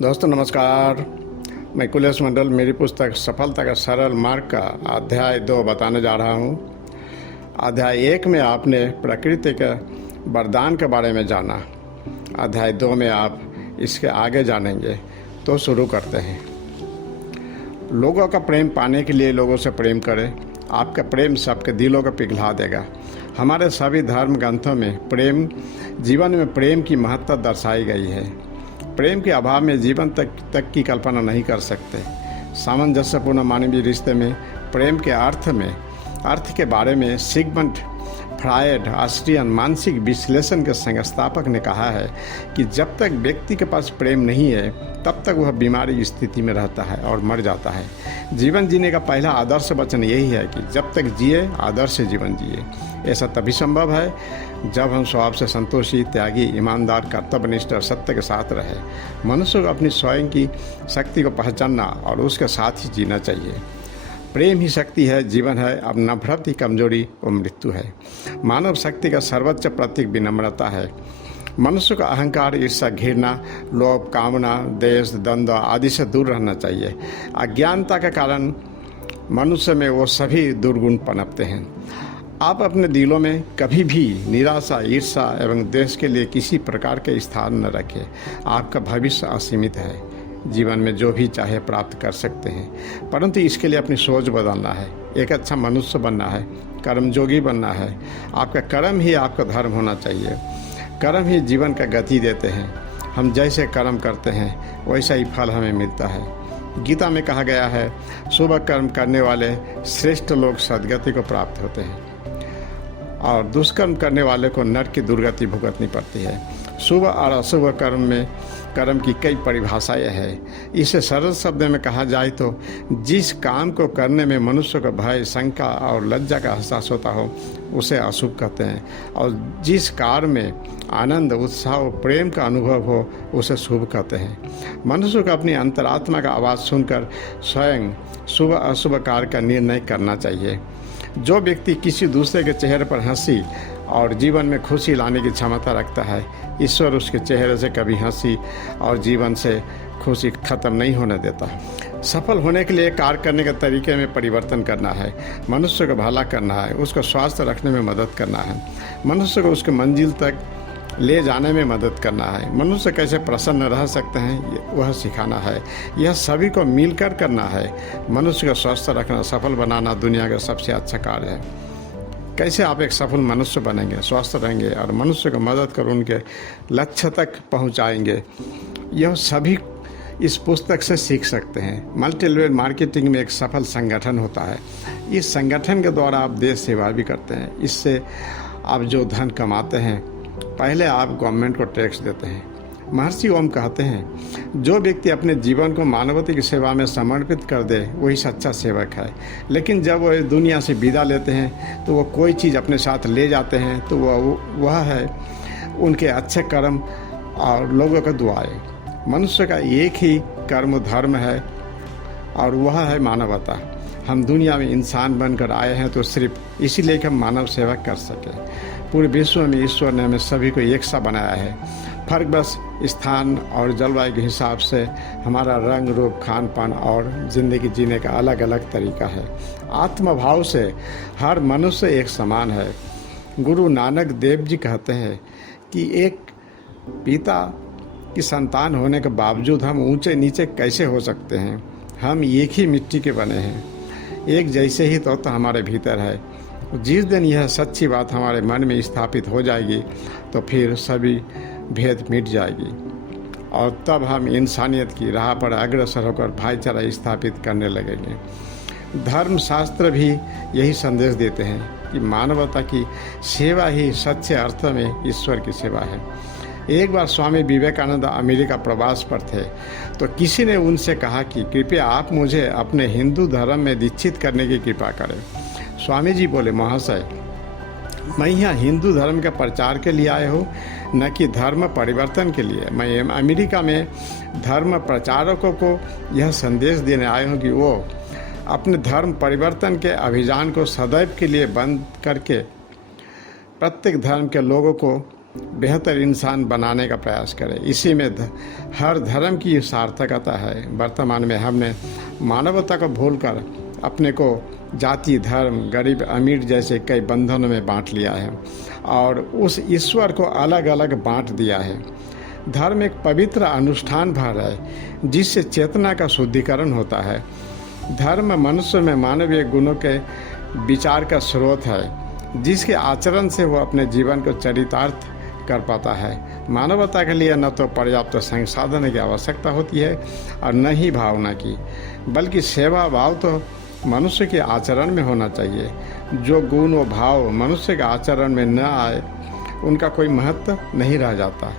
दोस्तों नमस्कार। मैं कुलेश मंडल मेरी पुस्तक सफलता का सरल मार्ग का अध्याय 2 बताने जा रहा हूँ। अध्याय 1 में आपने प्रकृति के वरदान के बारे में जाना। अध्याय 2 में आप इसके आगे जानेंगे। तो शुरू करते हैं। लोगों का प्रेम पाने के लिए लोगों से प्रेम करें। आपका प्रेम सबके दिलों को पिघला देगा। हमारे सभी धर्म ग्रंथों में जीवन में प्रेम की महत्ता दर्शाई गई है। प्रेम के अभाव में जीवन तक की कल्पना नहीं कर सकते। सामंजस्यपूर्ण मानवीय रिश्ते में प्रेम के अर्थ के बारे में सिगमंड फ्रायड, ऑस्ट्रियन मानसिक विश्लेषण के संस्थापक ने कहा है कि जब तक व्यक्ति के पास प्रेम नहीं है तब तक वह बीमारी स्थिति में रहता है और मर जाता है। जीवन जीने का पहला आदर्श वचन यही है कि जब तक जिए आदर्श जीवन जिए। ऐसा तभी संभव है जब हम स्वभाव से संतोषी, त्यागी, ईमानदार, कर्तव्यनिष्ठ और सत्य के साथ रहे। मनुष्य को अपनी स्वयं की शक्ति को पहचानना और उसके साथ ही जीना चाहिए। प्रेम ही शक्ति है, जीवन है। अब नफरत ही कमजोरी और मृत्यु है। मानव शक्ति का सर्वोच्च प्रतीक विनम्रता है। मनुष्य का अहंकार, ईर्ष्या, घृणा, लोभ, कामना, द्वेष, द्वंद्व आदि से दूर रहना चाहिए। अज्ञानता के कारण मनुष्य में वो सभी दुर्गुण पनपते हैं। आप अपने दिलों में कभी भी निराशा, ईर्ष्या एवं द्वेष के लिए किसी प्रकार के स्थान न रखें। आपका भविष्य असीमित है। जीवन में जो भी चाहे प्राप्त कर सकते हैं, परंतु इसके लिए अपनी सोच बदलना है। एक अच्छा मनुष्य बनना है, कर्मयोगी बनना है। आपका कर्म ही आपका धर्म होना चाहिए। कर्म ही जीवन का गति देते हैं। हम जैसे कर्म करते हैं वैसा ही फल हमें मिलता है। गीता में कहा गया है, शुभ कर्म करने वाले श्रेष्ठ लोग सद्गति को प्राप्त होते हैं और दुष्कर्म करने वाले को नरक की दुर्गति भुगतनी पड़ती है। शुभ और अशुभ कर्म की कई परिभाषाएं हैं। इसे सरल शब्द में कहा जाए तो जिस काम को करने में मनुष्य को भय, शंका और लज्जा का एहसास होता हो उसे अशुभ कहते हैं, और जिस कार्य में आनंद, उत्साह और प्रेम का अनुभव हो उसे शुभ कहते हैं। मनुष्य को अपनी अंतरात्मा का आवाज़ सुनकर स्वयं शुभ अशुभ कार्य का निर्णय करना चाहिए। जो व्यक्ति किसी दूसरे के चेहरे पर हंसी और जीवन में खुशी लाने की क्षमता रखता है, ईश्वर उसके चेहरे से कभी हंसी और जीवन से खुशी खत्म नहीं होने देता। सफल होने के लिए कार्य करने के तरीके में परिवर्तन करना है। मनुष्य को भला करना है, उसको स्वास्थ्य रखने में मदद करना है, मनुष्य को उसके मंजिल तक ले जाने में मदद करना है। मनुष्य कैसे प्रसन्न रह सकते हैं वह सिखाना है। यह सभी को मिलकर करना है। मनुष्य को स्वस्थ रखना, सफल बनाना दुनिया का सबसे अच्छा कार्य है। कैसे आप एक सफल मनुष्य बनेंगे, स्वस्थ रहेंगे और मनुष्य को मदद कर उनके लक्ष्य तक पहुंचाएंगे, यह सभी इस पुस्तक से सीख सकते हैं। मल्टी लेवल मार्केटिंग में एक सफल संगठन होता है। इस संगठन के द्वारा आप देश सेवा भी करते हैं। इससे आप जो धन कमाते हैं पहले आप गवर्नमेंट को टैक्स देते हैं। महर्षि ओम कहते हैं, जो व्यक्ति अपने जीवन को मानवता की सेवा में समर्पित कर दे वही सच्चा सेवक है। लेकिन जब वह दुनिया से विदा लेते हैं तो वो कोई चीज़ अपने साथ ले जाते हैं तो वह है उनके अच्छे कर्म और लोगों का दुआएं। मनुष्य का एक ही कर्म धर्म है और वह है मानवता। हम दुनिया में इंसान बनकर आए हैं तो सिर्फ इसीलिए कि हम मानव सेवा कर सकें। पूरे विश्व में ईश्वर ने हमें सभी को एक सा बनाया है। फर्क बस स्थान और जलवायु के हिसाब से हमारा रंग, रूप, खान पान और ज़िंदगी जीने का अलग अलग तरीका है। आत्मभाव से हर मनुष्य एक समान है। गुरु नानक देव जी कहते हैं कि एक पिता की संतान होने के बावजूद हम ऊंचे नीचे कैसे हो सकते हैं। हम एक ही मिट्टी के बने हैं। एक जैसे ही तो हमारे भीतर है। जिस दिन यह सच्ची बात हमारे मन में स्थापित हो जाएगी तो फिर सभी भेद मिट जाएगी और तब हम इंसानियत की राह पर अग्रसर होकर भाईचारा स्थापित करने लगेंगे। धर्मशास्त्र भी यही संदेश देते हैं कि मानवता की सेवा ही सच्चे अर्थ में ईश्वर की सेवा है। एक बार स्वामी विवेकानंद अमेरिका प्रवास पर थे तो किसी ने उनसे कहा कि कृपया आप मुझे अपने हिंदू धर्म में दीक्षित करने की कृपा करें। स्वामी जी बोले, महाशय, मैं यहाँ हिंदू धर्म के प्रचार के लिए आए हूँ, न कि धर्म परिवर्तन के लिए। मैं अमेरिका में धर्म प्रचारकों को यह संदेश देने आए हूँ कि वो अपने धर्म परिवर्तन के अभियान को सदैव के लिए बंद करके प्रत्येक धर्म के लोगों को बेहतर इंसान बनाने का प्रयास करें। इसी में हर धर्म की सार्थकता है। वर्तमान में हमने मानवता को भूलकर अपने को जाति, धर्म, गरीब अमीर जैसे कई बंधनों में बांट लिया है और उस ईश्वर को अलग अलग बांट दिया है। धर्म एक पवित्र अनुष्ठान भर है जिससे चेतना का शुद्धिकरण होता है। धर्म मनुष्य में मानवीय गुणों के विचार का स्रोत है जिसके आचरण से वो अपने जीवन को चरितार्थ कर पाता है। मानवता के लिए न तो पर्याप्त संसाधन की आवश्यकता होती है और न ही भावना की, बल्कि सेवा भाव तो मनुष्य के आचरण में होना चाहिए। जो गुण व भाव मनुष्य के आचरण में न आए उनका कोई महत्व नहीं रह जाता।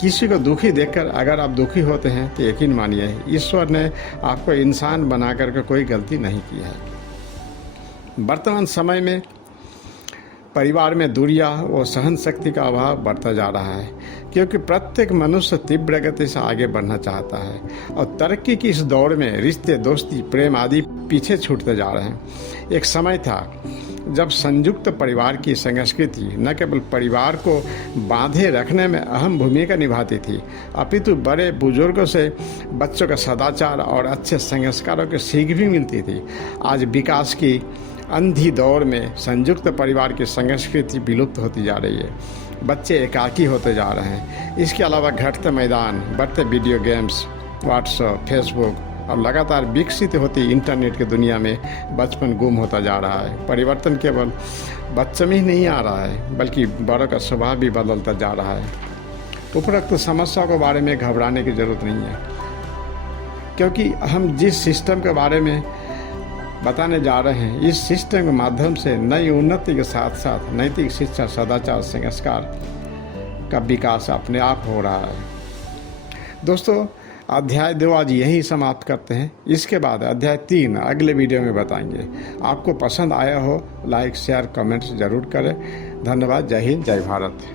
किसी को दुखी देखकर अगर आप दुखी होते हैं तो यकीन मानिए ईश्वर ने आपको इंसान बना करके कोई गलती नहीं की है। वर्तमान समय में परिवार में दूरियां व सहन शक्ति का अभाव बढ़ता जा रहा है क्योंकि प्रत्येक मनुष्य तीव्र गति से आगे बढ़ना चाहता है और तरक्की की इस दौड़ में रिश्ते, दोस्ती, प्रेम आदि पीछे छूटते जा रहे हैं। एक समय था जब संयुक्त परिवार की संस्कृति न केवल परिवार को बांधे रखने में अहम भूमिका निभाती थी, अपितु बड़े बुजुर्गों से बच्चों का सदाचार और अच्छे संस्कारों की सीख भी मिलती थी। आज विकास की अंधी दौड़ में संयुक्त परिवार की संस्कृति विलुप्त होती जा रही है। बच्चे एकाकी होते जा रहे हैं। इसके अलावा घटते मैदान, बढ़ते वीडियो गेम्स, व्हाट्सएप, फेसबुक और लगातार विकसित होती इंटरनेट की दुनिया में बचपन गुम होता जा रहा है। परिवर्तन केवल बच्चों में ही नहीं आ रहा है बल्कि बड़ों का स्वभाव भी बदलता जा रहा है। उपरोक्त समस्या के बारे में घबराने की जरूरत नहीं है क्योंकि हम जिस सिस्टम के बारे में बताने जा रहे हैं इस सिस्टम के माध्यम से नई उन्नति के साथ साथ नैतिक शिक्षा, सदाचार, संस्कार का विकास अपने आप हो रहा है। दोस्तों, अध्याय 2 आज यहीं समाप्त करते हैं। इसके बाद अध्याय 3 अगले वीडियो में बताएंगे। आपको पसंद आया हो लाइक, शेयर, कमेंट्स जरूर करें। धन्यवाद। जय हिंद, जय भारत।